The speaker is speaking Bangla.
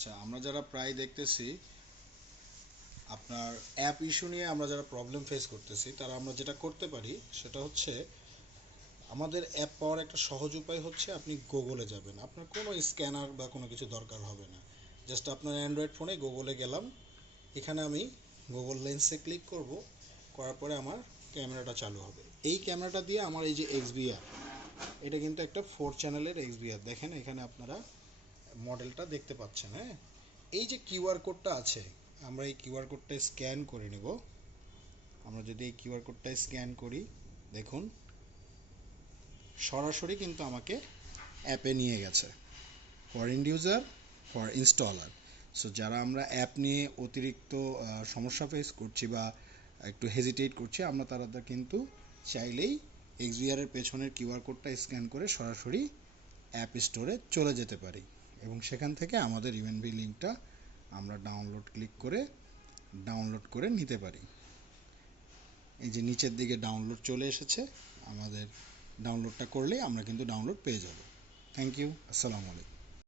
আচ্ছা, আমরা যারা প্রায় দেখতেছি আপনার অ্যাপ ইস্যু নিয়ে আমরা যারা প্রবলেম ফেস করতেছি তারা আমরা যেটা করতে পারি সেটা হচ্ছে আমাদের অ্যাপ পাওয়ার একটা সহজ উপায় হচ্ছে আপনি গুগলে যাবেন। আপনার কোনো স্ক্যানার বা কোনো কিছু দরকার হবে না। জাস্ট আপনার অ্যান্ড্রয়েড ফোনে গুগলে গেলাম, এখানে আমি গুগল লেন্সে ক্লিক করব, করার পরে আমার ক্যামেরাটা চালু হবে। এই ক্যামেরাটা দিয়ে আমার এই যে এক্সবিআর, এটা কিন্তু একটা 4 চ্যানেলের এক্সবিআর। দেখেন এখানে আপনারা মডেলটা দেখতে পাচ্ছেন। হ্যাঁ, এই যে কিউআর কোডটা আছে, আমরা এই কিউআর কোডটা স্ক্যান করে নেব। আমরা যদি এই কিউআর কোডটা স্ক্যান করি, দেখুন সরাসরি কিন্তু আমাকে অ্যাপে নিয়ে গেছে। For and user, for installer. So যারা আমরা অ্যাপ নিয়ে অতিরিক্ত সমস্যা ফেস করছি বা একটু হেজিটেট করছি, আমরা তারা কিন্তু চাইলেই এক্সবিআরের পেছনের কিউআর কোডটা স্ক্যান করে সরাসরি অ্যাপ স্টোরে চলে যেতে পারি এবং সেখান থেকে আমাদের ইউএনভি লিঙ্কটা আমরা ডাউনলোড করে নিতে পারি। এই যে নিচের দিকে ডাউনলোড চলে এসেছে, আমাদের ডাউনলোডটা করলেই আমরা কিন্তু ডাউনলোড পেয়ে যাব। Thank you. আসসালামু আলাইকুম।